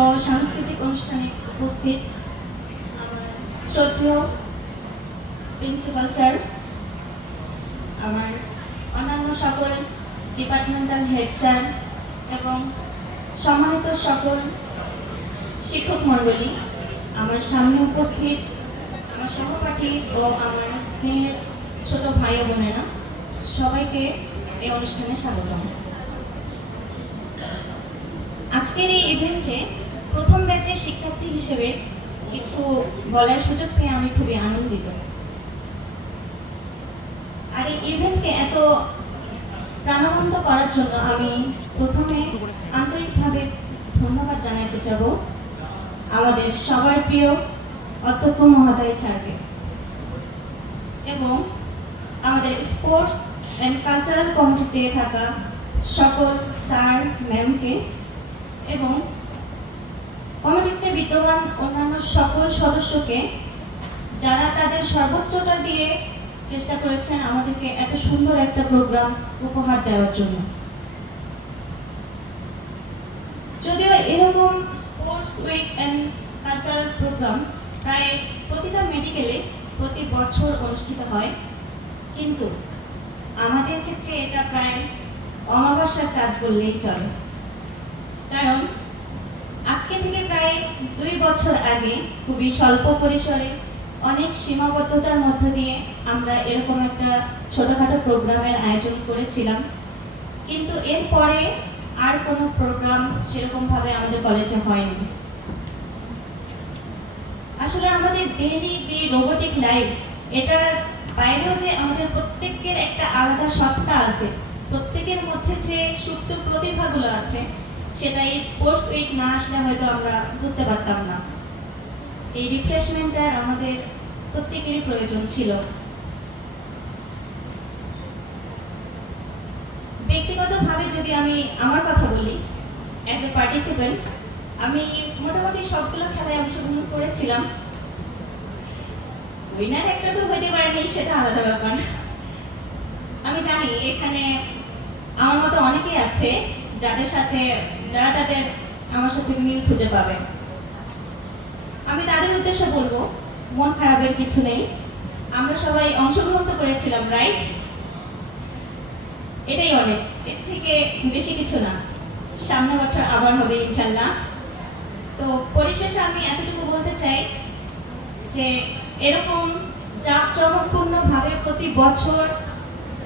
ও সাংস্কৃতিক অনুষ্ঠানে উপস্থিত আমার শ্রদ্ধেয় প্রিন্সিপাল স্যার, আমার অন্যান্য সকল ডিপার্টমেন্টাল হেড স্যার এবং সম্মানিত সকল শিক্ষক মণ্ডলী, আমার সামনে উপস্থিত আমার সহপাঠী ও আমার স্নেহের ছোট ভাই ও বোনেরা, সবাইকে এই অনুষ্ঠানে স্বাগতম। আজকের এই ইভেন্টে প্রথম ব্যাচের শিক্ষার্থী হিসেবে কিছু বলার সুযোগ পেয়ে আমি খুবই আনন্দিত। আর এই ইভেন্টকে এত প্রাণবন্ত করার জন্য আমি প্রথমে আন্তরিকভাবে ধন্যবাদ জানাতে চাব আমাদের সবার প্রিয় অধ্যক্ষ মহোদয় স্যারকে এবং আমাদের স্পোর্টস অ্যান্ড কালচারাল কমিটিতে থাকা সকল স্যার ম্যামকে এবং কমিটিতে বিদ্যমান অন্যান্য সকল সদস্যকে, যারা তাদের সর্বোচ্চটা দিয়ে চেষ্টা করেছেন আমাদেরকে এত সুন্দর একটা প্রোগ্রাম উপহার দেওয়ার জন্য। যদিও এরকম sports week and cultural program প্রায় প্রতিটা মেডিকেলে প্রতি বছর অনুষ্ঠিত হয়, কিন্তু আমাদের ক্ষেত্রে এটা প্রায় অমাবস্যার চাঁদ বললেই চলে। কারণ আজকে থেকে প্রায় 2 বছর আগে খুবই স্বল্প পরিসরে অনেক সীমাবদ্ধতার মধ্য দিয়ে আমরা এরকম একটা ছোটখাটো প্রোগ্রামের আয়োজন করেছিলাম, কিন্তু এরপরে আর কোনো প্রোগ্রাম সেরকমভাবে আমাদের কলেজে হয়নি। আসলে আমাদের ডেইলি যে রোবোটিক লাইফ, এটার বাইরেও যে আমাদের প্রত্যেকের একটা আলাদা সত্তা আছে, প্রত্যেকের মধ্যে যে সুপ্ত প্রতিভাগুলো আছে, সেটা এই স্পোর্টস উইক না আসলে হয়তো আমরা বুঝতে পারতাম না। এই রিফ্রেশমেন্টটার আমাদের প্রত্যেকেরই প্রয়োজন ছিল। ব্যক্তিগতভাবে যদি আমি আমার কথা বলি, অ্যাজ এ পার্টিসিপেন্ট আমি মোটামুটি সবগুলো খেলায় অংশগ্রহণ করেছিলাম। উইনার একটা তো হইতে পারেনি, সেটা আলাদা ব্যাপার। আমি জানি এখানে আমার মতো অনেকেই আছে যারা তাদের আমার সাথে মিল খুঁজে পাবে। আমি তাদের উদ্দেশ্যে বলবো, মন খারাপের কিছু নেই, আমরা সবাই অংশগ্রহণ তো করেছিলাম, রাইট? এটাই অনেক, এর থেকে বেশি কিছু না। সামনের বছর আবার হবে ইনশাল্লাহ। তো পরিশেষে আমি এতটুকু বলতে চাই যে এরকম জাঁকজমকপূর্ণভাবে প্রতি বছর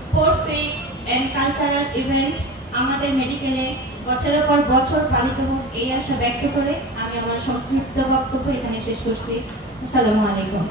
sports week and cultural event আমাদের মেডিকেলে বছরের পর বছর পালিত হোক, এই আশা ব্যক্ত করে আমি আমার সংক্ষিপ্ত বক্তব্য এখানে শেষ করছি। আসসালামু আলাইকুম।